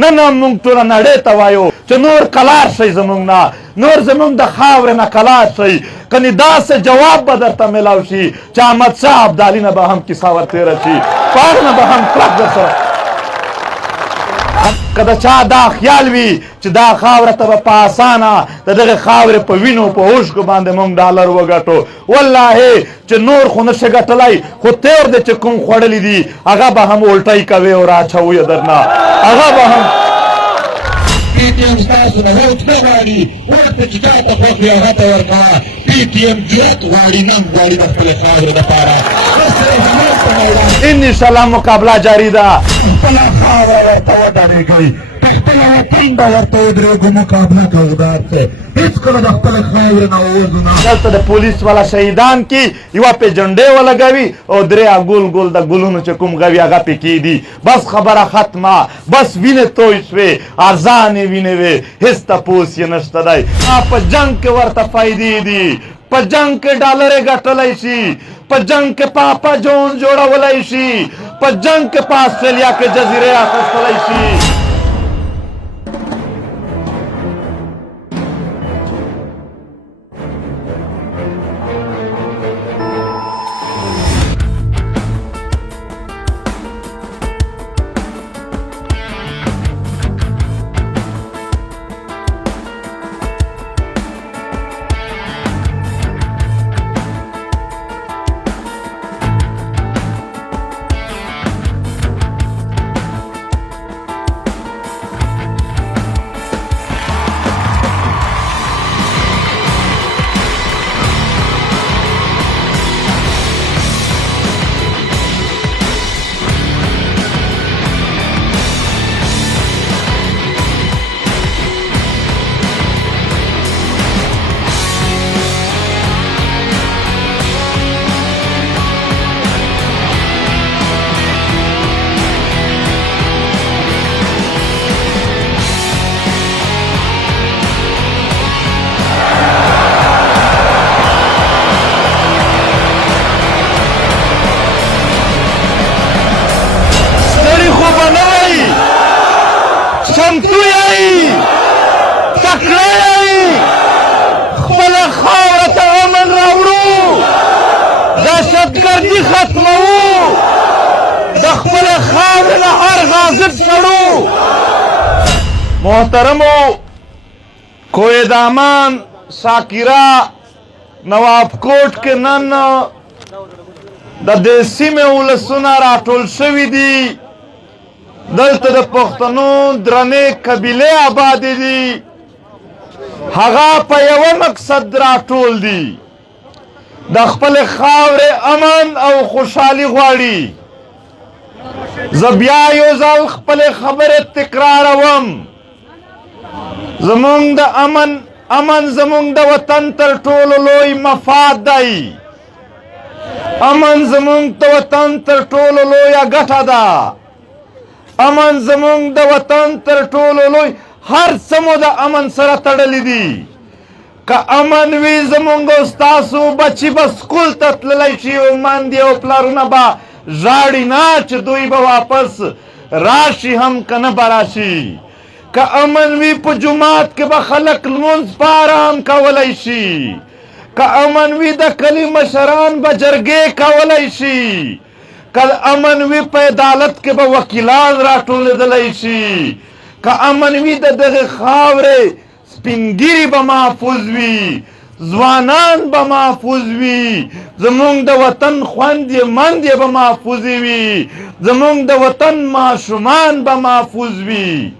نن موږ ټوله نړۍ ته وایو چې نور کلار شئ زموږ نه، نور زموږ د خاورې نه کلار شئ. کنې داسې جواب به درته میلاو شي چې احمدشاه ابدالي نه به هم کیسه ورتېره شي، په هغه نه به هم کلک درسره. که د چا دا خیال وي چې دا خاوره ته به په اسانه د دغې خاورې په وینو په اوښکو باندې موږ ډالر وګټو، والله چې نور خو نشي ګټلی، خو تیر دی چې کوم خوړلی دي هغه به هم الټی کوي او راچوو یې درنه، هغه به هم پی ټي ایم ستاسو نه ووټ نه غواړي، ورته چې چا ته خوښ وي هغه ته ورکوه. پی ټي ایم جرأت غواړي، ننګ غواړي د خپلې خاورې دپاره. انشاءالله مقابله جاري ده. خپله خاوره ورته ودرېږئ، په خپله وطن به ورته ودرېږو، مقابله کوو د هر څه، هېڅکله د خپلې خاورې نه ووځو نه. دلته د پولیس والا شهیدان کې یوه پې جنډې ولګوي او درې ګول ګول د ګلونو چې کوم غوي هغه پې کېدي، بس خبره ختمه، بس وینې توی شوې، ارزانې وینې وې، هېڅ تپوس یې نشته دی. په جنګ کې ورته فایدې دي، په جنګ کې ډالرې ګټلی شي، په جنګ کې پاپا جون جوړولی شي، په جنګ کې په آسټرالیا کې جزیرې اخیستلی شي. چمتو یې تکړه یې خپله خاوره ته امن راوړو، دهشتګردي ختموو، د خپلې خاورې نه هر غاصب شړو. محترمو کوه دامان شاکره نواب کوټ کې نن د دې سیمې ولسونه راټول شوي دي. دلته د پښتنو درنې قبیلې آبادې دي، هغه په یوه مقصد راټول دي، د خپلې خاورې امن او خوشحالي غواړي. زه بیا یو ځل خپلې خبرې تکراروم، زمونږ د امن زمونږ د وطن تر ټولو لوی مفاد دی، امن زمونږ د وطن تر ټولو لویه ګټه ده، امن زمونږ د وطن تر ټولو لوی هر څه مو د امن سره تړلی دي. که امن وي زمونږ او ستاسو بچي به سکول ته تللی شي او میندې او پلارونه به ژاړي نه چې دوی به واپس راشي هم که نه به راشي. که امن وي په جومات کې به خلک لمونځ په ارام کولی شي، که امن وي د کلي مشران به جرګې کولی شي، که امن وي په عدالت کې به وکیلان راټولېدلی شي، که امن وي د دغې خاورې سپینګیري به محفوظ وي، ځوانان به محفوظ وي، زمونږ د وطن خویندې میندې به محفوظې وي، زمونږ د وطن ماشومان به محفوظ وي،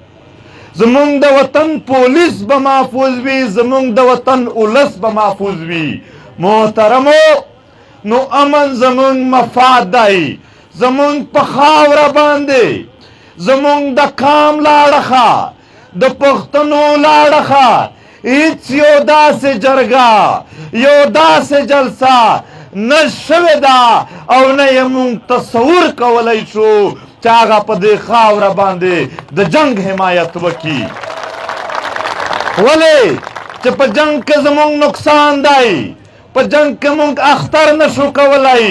زمونږ د وطن پولیس به محفوظ وي، زمونږ د وطن اولس به محفوظ وي. محترمو نو امن زمونږ مفاد دی، زمونږ په خاوره باندې زمونږ د کام لاړخه د پښتنو لاړخه هیڅ یو داسې جرګه یو داسې جلسه نه شوې ده او نه یې مونږ تصور کولی شو چې هغه په دې خاوره باندې د جنګ حمایت وکړي. ولې چې په جنګ کې زمونږ نقصان دی، په جنګ کې مونږ اختر نشو کولی،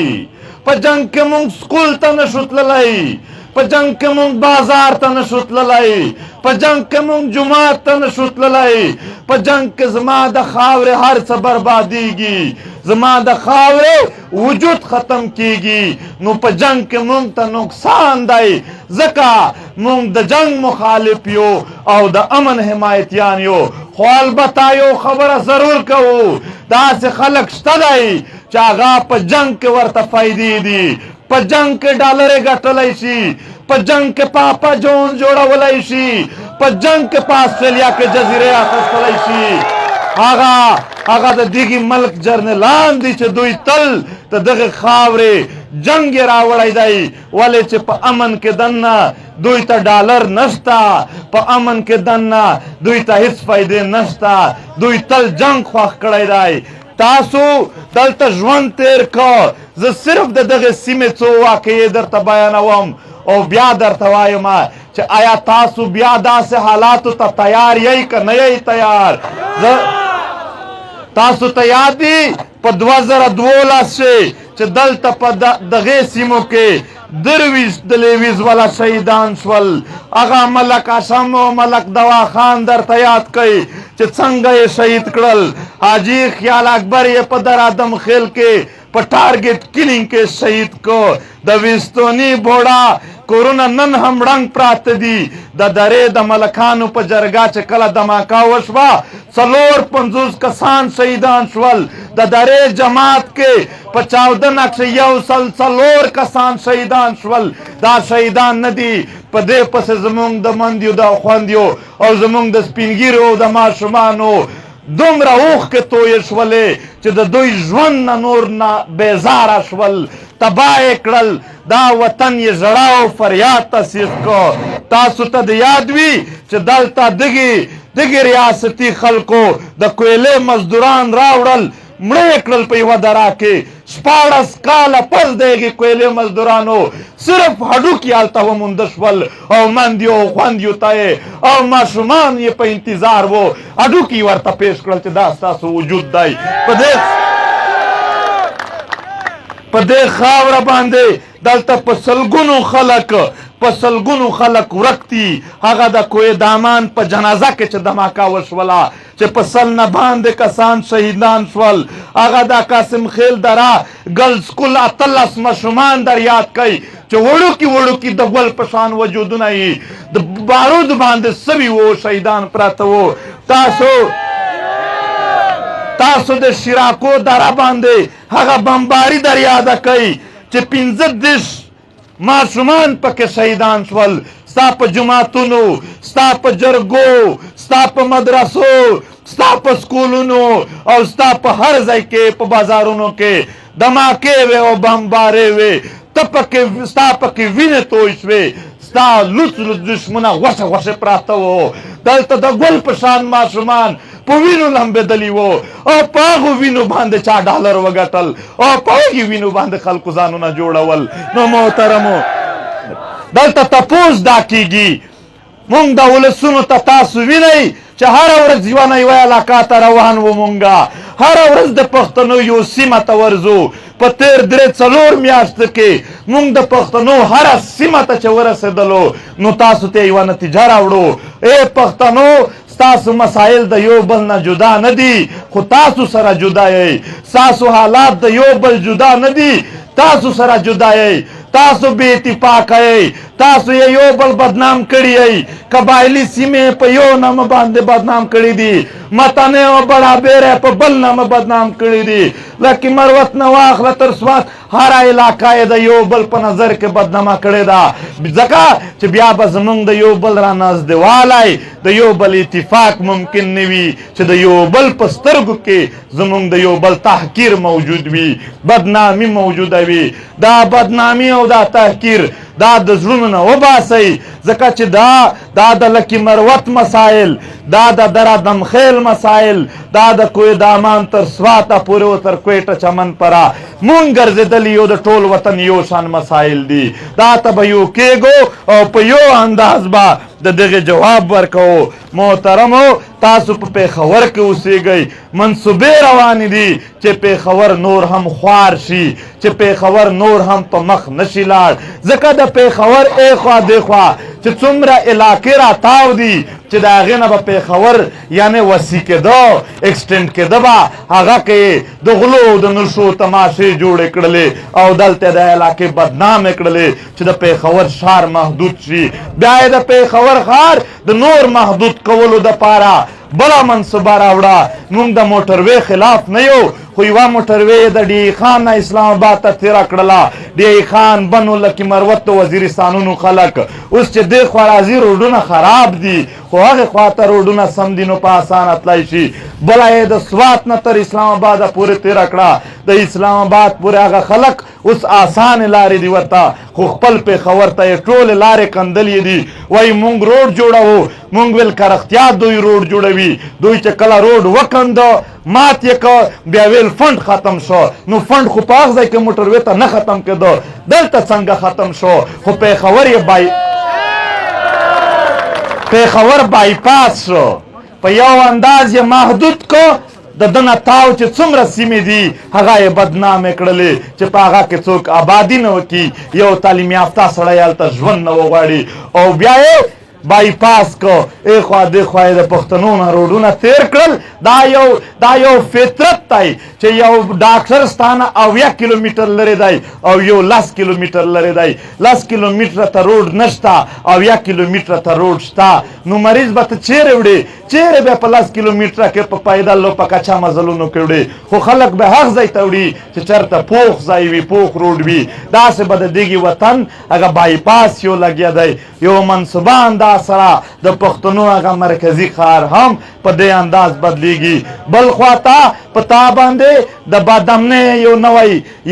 په جنګ کې مونږ سکول ته نشو تللی، په جنگ کې مونږ بازار ته نشو تللی، په جنگ کې مونږ جماعت ته نشو تللی، په جنگ کې زما د خاورې هر څه بربادیږي، زما د خاورې وجود ختم کیږي. نو په جنگ کې مونږ ته نقصان دی، ځکه مونږ د جنگ مخالف یو او د امن حمایتیان یو. خو البته یو خبره ضرور کوو، داسې خلک شته دی چې هغه په جنگ کې ورته فایدې دي، په جنگ کې ډالرې ګټلی شي، په جنگ کې پاپا جون جوړولی شي، په جنگ کې په آسټرالیا کې جزیرې اخیستلی شي. هغه د دغه ملک جرنیلان دي چې دوی تل د دغه خاورې جنگ یې راوړی دی، ولې چې په امن کې دننه دوی ته ډالر نشته، په امن کې دننه دوی ته هیڅ فایدې نشته، دوی تل جنگ خوښ کړی دی. تاسو دلته ژوند تیر کو، زه صرف د دغه سیمې څو واقعې درته بیانوم او بیا درته وایم چې آیا تاسو بیا داسې حالاتو ته تیار یئ که نه یئ تیار. تاسو ته یاد دي په 2012 چې دلته په دغه سیمو کې 23 د لیویز والا شهیدان شول. هغه ملک هاشم او ملک دوا خان درته یاد کوي چې څنګه یې شهید کړل. حاجی خیال اکبر یې په درادم خیل کې په ټارګټ کلینګ کې شهید کو. د ویستونی بوډا کورونه نن هم رنګ پراته دي. د درې د ملکانو په جرګه چې کله دماکا وشوه 450 کسان شهیدان شول. د درې جماعت کې په چاودنه کې 104 کسان شهیدان شول. دا شهیدان نه دي، په دې پسې زمونږ د مندیو د خوندیو او زمونږ د سپینګیرو او د ماشومانو دومره اوښکې تویې شولې چې د دوی ژوند نه نور نه بیزاره شول، تباه یې کړل. دا وطن یې ژړا او فریاد تاسیس کو. تاسو ته د یاد وي چې دلته دغې ریاستي خلکو د کویلې مزدوران راوړل، مړه یې کړل په یوه دره کې. 14 کاله پس د هغې کویلې مزدورانو صرف هډوکي هلته ومونده شول او مندیو او خوندیو ته یې او ماشومان یې په انتظار و، هډوکي ورته پیش کړل چې دا ستاسو وجود دی. په دې خاوره باندې دلته په سلګونو خلک ورک دي. هغه د کوه دامان په جنازه کې چې دماکا وشوله چې په سل نه باندې کسان شهیدان شول. هغه د قاسم خیل دره ګرل سکول 18 ماشومان در یاد کوي چې وړوکي د ګل په شان وجودونه یې د بارود باندې سوي وو، شهیدان پراته وو. تاسو د شیراکو دره باندې هغه بمباري در یاده کوي چې 15 ماشومان پکې شهیدان شول. ستا په جماعتونو، ستا په جرګو، ستا په مدرسو، ستا په سکولونو او ستا په هر ځای کې په بازارونو کې دماکې وې او بمبارې وې. ستا پکې وینې توی شوې، ستا لوڅ دشمنه غوښه پراته وو. دلته د ګل په شان ماشومان په وینو لمبېدلي وو او په هغو وینو باندې چا ډالر وګټل او په هغې وینو باندې خلکو ځانونه جوړول. نو محترمو دلته تپوس دا کیږي، مونږ د ولسونو ته تاسو وینئ چې هره ورځ یوه یوه علاقه ته روان وو. مونږه هره ورځ د پښتنو یو سیمه ته ورځو. په تیر 3-4 میاشتو کې مونږ د پښتنو هره سیمه ته چې ورسېدلو نو تاسو ته یوه نتیجه راوړو. ای پښتنو، ستاسو مسایل د یو بل نه جدا نه دي، خو تاسو سره جدا یئ. ستاسو حالات د یو بل جدا نه دي، تاسو سره جدا یئ. تاسو بې اتفاقه یئ، تاسو یې یو بل بدنام کړي یئ. قبایلي سیمې په یو نامه باندې بدنام کړي دي، متنې او بړابېری په بل نامه بدنام کړي دي. لکه مروت نه واخله تر سوات هره علاقه یې د یو بل په نظر کې بدنامه کړې ده، ځکه چې بیا به زمونږ د یو بل را نږدېوالی، د یو بل اتفاق ممکن نه وي چې د یو بل په سترګو کې زمونږ د یو بل تحقیر موجود وي، بدنامي موجوده وي. دا بدنامي او دا تحقیر دا د زړونو نه وباسئ، ځکه چې دا د لکي مروت مسایل، دا د درادم خیل مسایل، دا د کوه دامان تر سواته پورې او تر کویټه چمن پره مونږ ګرځېدلي یو د ټول وطن یو شان مسایل دي. دا ته به یو کېږو او په یو انداز به د دغه جواب ورکوو. محترمو تاسو په پیښور کې اوسېږئ منصوبې روانې دي چې پیښور نور هم خوار شي چې پیښور نور هم په مخ نشي لاړ ځکه د پیښور ایخوا دیخوا چې څومره علاقې را تاو دي چې د هغې نه به پیښور یعنې وسیع کېده اکسټینډ کېده به هغه کې د غلو د نشو تماشې جوړې کړلې او دلته د علاقې بدنامې کړلې چې د پیښور ښار محدود شي بیا یې د پیښور ښار د نور محدود کولو دپاره بله منصوبه راوړه موږ د موټروې خلاف نه یو خو یوه موټروې د ډي خان نه اسلام آباد ته تېره کړله ډي خان بنو لکي مروت د وزیرستانونو خلک اوس چې دې خوا راځي روډونه خراب دي خو هغې خوا ته روډونه سم دي نو په اسانه تللی شي بله یې د سوات نه تر اسلام آباده پورې تېره کړه د اسلام آباد پورې هغه خلک اوس آسانې لارې دي ورته خو خپل پیښور ته یې ټولې لارې کندلې دي وایي مونږ روډ جوړوو مونږ ویل که رښتیا دوی روډ جوړوي دوی چې کله روډ وکنده مات یې که بیا ویل فنډ ختم شو نو فنډ خو په هغه ځای کې موټروې ته نه ختم کېده دلته څنګه ختم شو خو پیښور بایپاس شو په یو انداز یې محدود کو د ده نه تاو چې څومره سیمې دي هغه یې بدنامې کړلې چې په هغه کې څوک آبادي نه وکړي یو تعلیم یافته سړی هلته ژوند نه وغواړي او بیا یې بایپاس کو ایخوا دیخوا یې د پښتنو نه روډونه تیر کړل دا یو فطرت دی چې یو ډاکټر ستا نه 80 کیلومیټر لرې دی او یو 10 کیلومیټر لرې دی 10 کیلومیټره ته روډ نشته 80 کیلومیټره ته روډ شته نو مریض به ته چیرې وړې چیرې بیا په 10 کیلومیټره کې په پیدل او په کچا مزلونو کې وړې خو خلک به هغه ځای ته وړي چې چېرته پوخ ځای وي پوخ روډ وي داسې به د دغې وطن هغه بایپاس یو لګیا دی یو منصوبه انداز سره د پښتنو هغه مرکزي ښار هم په دې انداز بدلیږي بل خواته په تا باندې د بادامنې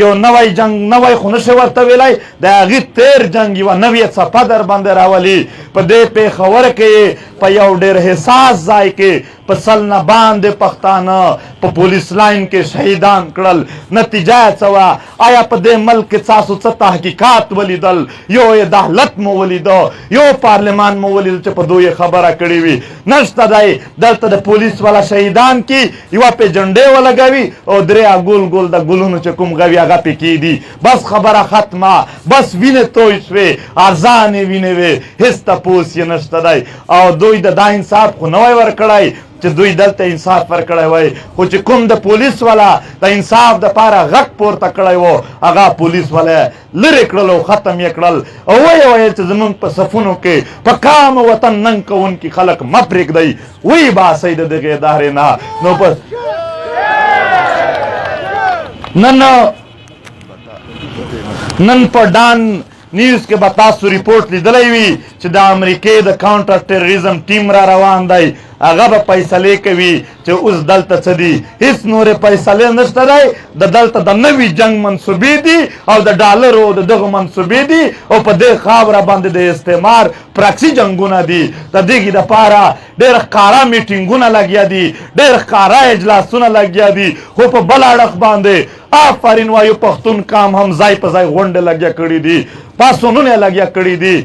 یو نوی جنګ نوی خو نشي ورته ویلی د هغې تیر جنګ یوه نوې څپه در باندې راولي په دې پیښور کې په یو ډېر حساس ځای کې په سل نه باندې پښتانه په پولیس لاین کې شهیدان کړل نتیجه یې څه وه آیا په دې ملک کې تاسو څه تحقیقات ولیدل یو عدالت مو ولیده یو پارلمان مو ولیدل چې په دوی خبره کړې وي نشته دی دلته د پولیس والا شهیدان کې یوه پې جنډې ولګوي او درې ګول ګول د ګلونو چې کوم غوي هغه پې کېدي بس خبره ختمه بس وینې توی شوې ارزانې وینې وې هېڅ تپوس یې نشته دی او دوی د دا انصاف خو نه وی ورکړی چې دوی دلته انصاف ورکړی وای خو چې کوم د پولیس والا د انصاف دپاره غږ پورته کړی و هغه پولیس والا لرې کړل او ختم یې کړل او ویې ویل چې زمونږ په صفونو کې په کام وطن ننګ کوونکي خلک مه پرېږدئ ویې باسئ د دغې ادارې نه نو بس نن په ډان نیوز کې به تاسو ریپورټ لیدلی وي چې د امریکې د کاونټر ټیرریزم ټیم را روان دی هغه به فیصلې کوي چې اوس دلته څه دي هېڅ نورې فیصلې نشته دی دلته د نوي جنګ منصوبې دي او د ډالرو د دغه منصوبې دي او په دې خاوره باندې د استعمار پراکسي جنګونه دي د دغې دپاره ډېر ښکاره میټینګونه لګیا دي ډېر ښکاره اجلاسونه لګیا دي خو په بل اړخ باندې آفرین وایو پښتون کام هم ځای په ځای غونډې لګیا کړي دي پاڅونونه لګیا کړي دي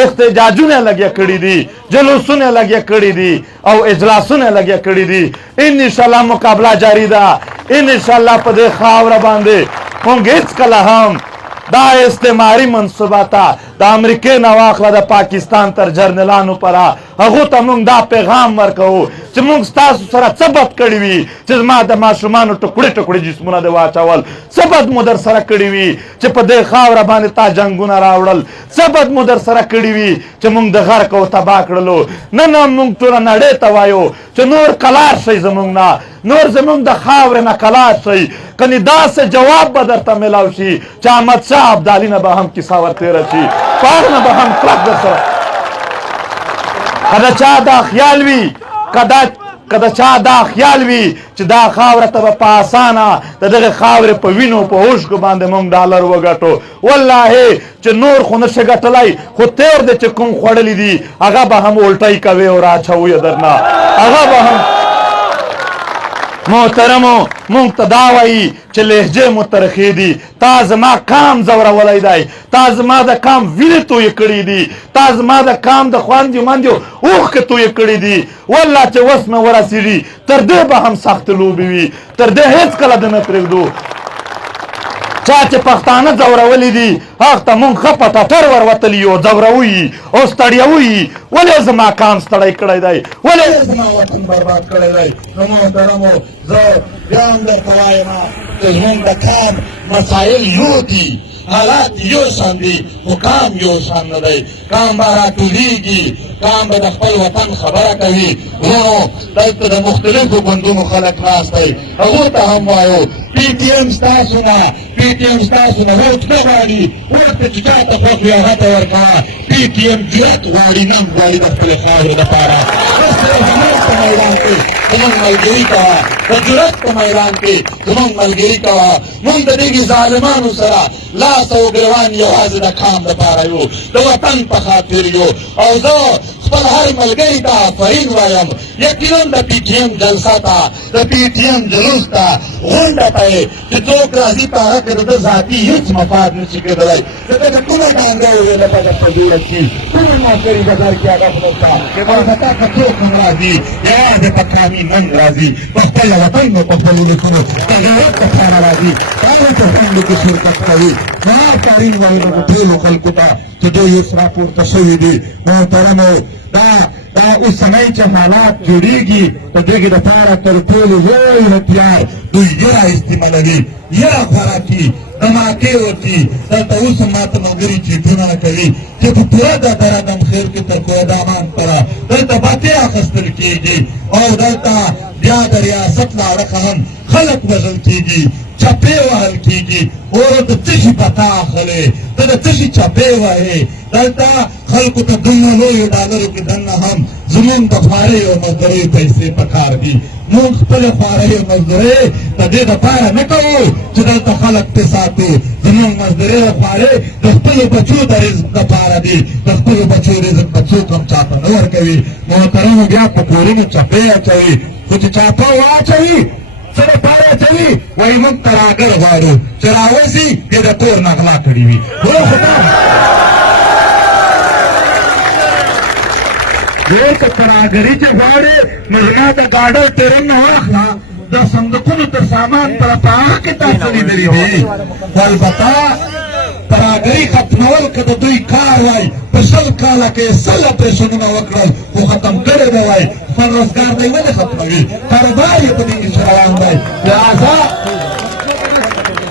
احتجاجونه لګیا کړي دي جلوسونه لګیا کړي دي او اجلاسونه لګیا کړي دي انشاءالله مقابله جاری ده انشاءالله په دې خاوره باندې موږ هېڅکله هم دا استعماري منصوبه ته د امریکې نه واخله د پاکستان تر جرنیلانو پره هغو ته موږ دا پیغام ورکوو چې موږ ستاسو سره څه بد کړي وي چې زما د ماشومانو ټوکړې ټوکړې جسمونه دې واچول څه بد مو در سره کړي وي چې په دې خاوره باندې تا جنګونه راوړل څه بد مو در سره کړي وي چې موږ د غرق او تباه کړلو نن هم موږ ټوله نړۍ ته وایو چې نور کلار شئ زموږ نه نور زموږ د خاورې نه کلار شئ کنې داسې جواب به درته میلاو شي چې احمدشاه ابدالي نه به هم کیسه ورتېره شي په هغه نه به هم کلک در سره که د چا دا خیال وي که د چا دا خیال وي چې دا خاوره ته به په اسانه د دغې خاورې په وینو په اوښکو باندې موږ ډالر وګټو والله چې نور خو نشي ګټلی خو تیر دی چې کوم خوړلی دي هغه به هم الټی کوي او راچوي درنه هغه به هم محترمو مونږ ته دا وایي چې لهجې مو ترخې دي. تا زما کام ځورولی دی، تا زما د کام وینې تویې کړي دي، تا زما د کام د خواندیو ماندیو اوښکې تویې کړي دي. والله چې وس مې ورسېږي تر دې به هم سختې لوبې وي، تر دې هېڅکله د نه پرېږدو. چا چې پښتانه ځورولي دي هغه ته مونږ ښه په ټټر وروتلي یو، ځوروي او ستړیوي. ولې زما کام ستړی کړی دی، ولې زما وطن برباد کړی دی. نو محترمو زه بیا هم درته وایم چې زموږ د کام مسایل یو دي، حالات یو شان دي، خو کام یو شان نه دی. کام به راټولېږي، کام به د خپل وطن خبره کوي. ورونو دلته د مختلفو ګوندونو خلک ناست دی، هغو ته هم وایو پي ټي ایم ستاسو نه، پي ټي ایم ستاسو نه ووټ نه غواړي، ورته چې چا ته خوښ وي هغه ته ورکوه. پي ټي ایم جرأت غواړي، ننګ غواړي د خپلې خاورې دپاره. بس د جرأت په میدان کې زموږ ملګري کوه، د جرأت په میدان کې زموږ ملګري کوه. موږ د دغې ظالمانو سره لاس او ګرېوان یوازې د کام دپاره یو، د وطن په خاطر یو. او زه خپل هر ملګري ته آفرین وایم، یقینا د پي ټي ایم جلسه ته، د پي ټي ایم جلوس ته، غونډه ته یې چې څوک راځي په هغه کې د ده ذاتي هېڅ مفاد نشي کېدلی. ځکه چې کومه ډانګه وویله په درته ډېره شي، کومه نوکري به درکړي هغه خدای ته. البته که څوک هم راځي یوازې په کامي ننګ راځي، په خپل وطن او په خپلو لیکونو د غیرت دپاره راځي، هغوی په غونډو کې شرکت کوي. نو آفرین وایم د ټولو خلکو ته چې دوی اوس راپورته شوي دي. محترمو دا اوسنی چې حالات جوړېږي د دغې دپاره تر ټولو لوی هتیار دوی ږیره استعمالوي، ږیره خوراکي، دماکې ورکي. دلته اوس هم ماته ملګري چیټونه کوي چې په پوره د درادم خیر کې تر کوهدامان پره دلته باتې اخیستل کېږي، او دلته بیا د ریاست له اړخه هم خلک وژل کېږي، چپې وهل کېږي. اوره د څه شي پته اخلې، ته د څه شي چپې وهې. دلته خلکو ته دومره لویو ډالرو کې دننه هم زموږ د خواریو او مزدوریو پیسې پکار دي. موږ خپلې خوارۍ او مزدورۍ د دې دپاره نه کوو چې دلته خلک پې ساتو. زموږ مزدورۍ او خوارۍ د خپلو بچو د رزق دپاره دي، د خپلو بچو رزق به څوک هم چاته نه ورکوي. محترمو بیا په کورونو چپې اچوي، خو چې چاپه واچوي څه دپاره اچوي؟ وایي موږ تراګر غواړو، چې راوځي بیا د تور نه غلا کړي وي. ډېر که تراګري چې غواړې نو زما د ګاډر ټرن نه واخله، د صندوقونو تر سامان پره په هغه کې تاسو لیدلي دي. خو البته تراګري ختمول که د دوی کار وای، په 100 کاله کې 100 اپرېشنونه وکړل خو ختم کړی به وای. خپل روزګار دی ولې ختموي؟ کاروبار یې په دې کې روان دی. لهذا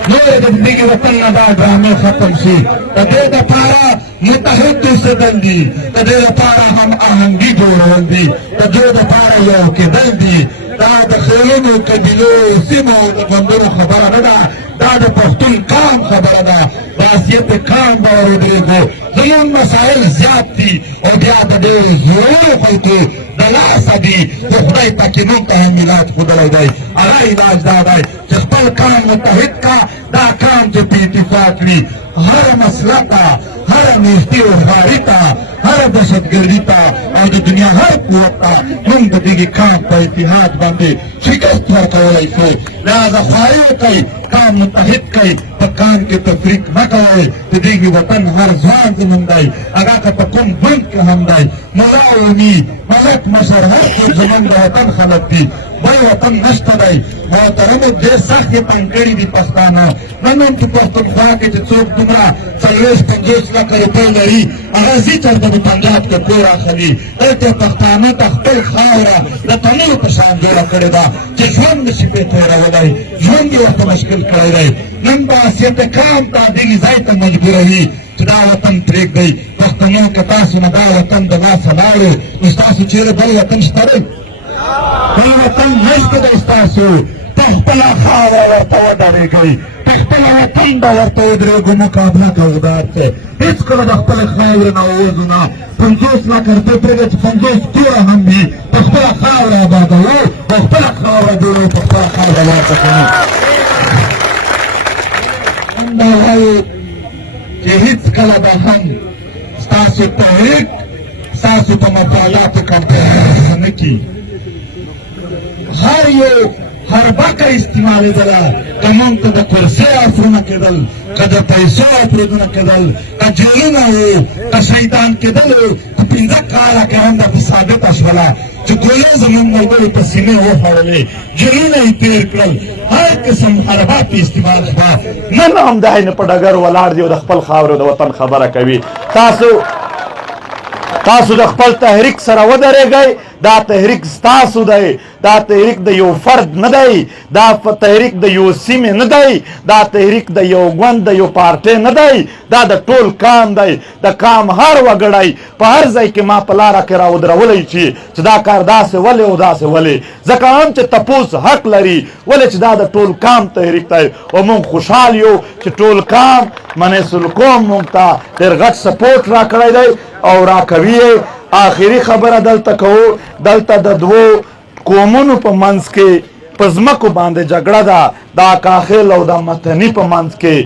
نور د دغې وطن نه دا ډرامې ختم شي. د دې دپاره متحد اوسېدل دي، د دې دپاره هم آهنګي جوړول دي، د دې دپاره یو کېدل دي. دا د خیلونو، قبیلو، سیمو او د ګوندونو خبره نه ده، دا د پښتون قام خبره ده. د حیثیت قام به ورودرېږو. زموږ مسایل زیات دي او بیا د دې زړورو خلکو د لاسه دي، خو خدای پاکې موږ ته هم علاج ښودلی دی. هغه علاج دا دی چې خپل قام متحد کا، دا قام چې په اتفاق وي، هره مسله ته، هره نیستي او خواري ته، هره دهشتګردي ته او د دنیا هر قوت ته موږ د دغې قام په اتحاد باندې شکست ورکولی شو. لهذا خواري وکئ، قام متحد کئ، په قام کې تفریق مه کوئ. د دغې وطن هر ځوان زموږ دی، هغه که په کوم ګوند کې هم دی، ملا علمي، ملک مشر، هر څوک زموږ د وطن خلک دي، بل وطن نشته دی. محترمو ډېر سخت یې تنګ کړي دي پښتانه. نن هم په پښتونخوا کې چې څوک دومره 40-50 لکه روپۍ لري، هغه ځي چېرته د پنجاب کې کور اخلي. دلته پښتانه ته خپل خاوره د تنور په شان جوړه کړې ده چې ژوند نشي پرې تېرولی، ژوند یې ورته مشکل کړی دی. نن به حیثیت قام ته دغې ځای ته مجبوروي چې دا وطن پرېږدئ. پښتنو که تاسو نه دا وطن د لاسه لاړو نو ستاسو چېرې بل وطن شته دی؟ بل وطن نشته دی ستاسو. په خپله خاوره ورته ودرېږئ، په خپله وطن به ورته ودرېږو. مقابله کوو دا څه هېڅکله د خپلې خاورې نه ووځو نه. 50 لکه روپۍ پرېږده چې 50 توره هم وي، په خپله خاوره ابادوو، په خپله خاوره جوړوو، په خپله خاوره ورته کوو. همدا وایو چې هېڅکله به هم ستاسو تحریک ستاسو په مفعالاتو کمپیوټر نه کېږي. هر یو هر باکه استعمالېدله که موږ ته د کرسۍ افرونه کېدل که د پیسو افرودونه کېدل که جیلونه وو که شهیدان کېدل وو خو 15 کاله کې هم درته ثابته شوله چې ګولۍ زموږ ملګرو په سینې وخوړلې جیلونه یې تېر کړل هر قسم حربات استعمال شوه نن هم دی نه په ډګر ولاړ دی او د خپل خاورې د وطن خبره کوي تاسو د خپل تحریک سره ودرېږئ دا تحریک ستاسو دی دا تحریک د یو فرد نه دی دا تحریک د یو سیمې نه دی دا تحریک د یو ګوند د یو پارټۍ نه دی دا د ټول قام دی د قام هر وګړی په هر ځای کې ما په لاره کې راودرولی چې دا کار داسې ولې او داسې ولې ځکه هم چې تپوس حق لري ولې چې دا د ټول قام تحریک دی او موږ خوشحال یو چې ټول قام منیس القوم موږ ته ډېر غټ سپورټ راکړی دی او راکوي آخري خبره دلته کوو دلته د دوو قومونو په منځ کې په ځمکو باندې جګړه ده د اکاخیل او د متني په منځ کې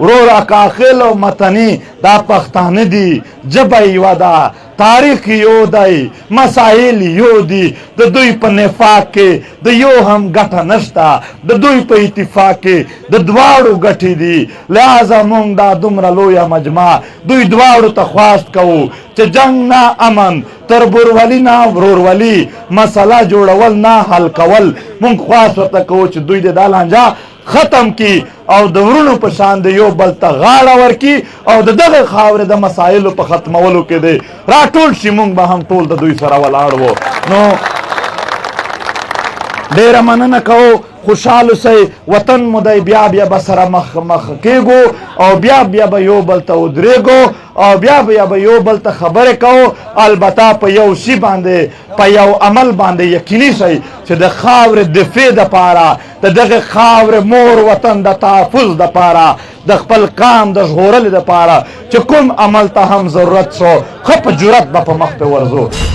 ورور اکاخیل او متني دا پښتانه دي ژبه یوه ده تاریخ یو دی مسایل یو دي د دوی په نفاق کې د یو هم ګټه نشته د دوی په اتفاق کې د دواړو ګټې دي لہذا موږ دا دومره لویه مجمع دوی دواړو ته خواست کوو چې جنگ نه امن تربورولي نه ورورولي مسله جوړول نه حل کول موږ خواست ورته کوو چې دوی د دا لانجه ختم کی او د ورونو په شان د یو بل ته غاړه ورکي او د دغه خاورې د مسایلو په ختمولو کې دی راټول شي موږ به هم ټول د دوی سره ولاړ وو نو ډېره مننه کوو خوشحال اوسئ وطن مو دی بیا بیا به سره مخ کېږو او بیا به یو بل ته ودرېږو او بیا به یو بل ته خبرې کوو البته په یو شي باندې په یو عمل باندې یقیني شئ چې د خاورې دفاع دپاره د دغه خاورې مور وطن د تحفظ دپاره د خپل قام د ژغورلې دپاره چې کوم عمل ته هم ضرورت شو ښه په جرأت به په مخ ته ورځو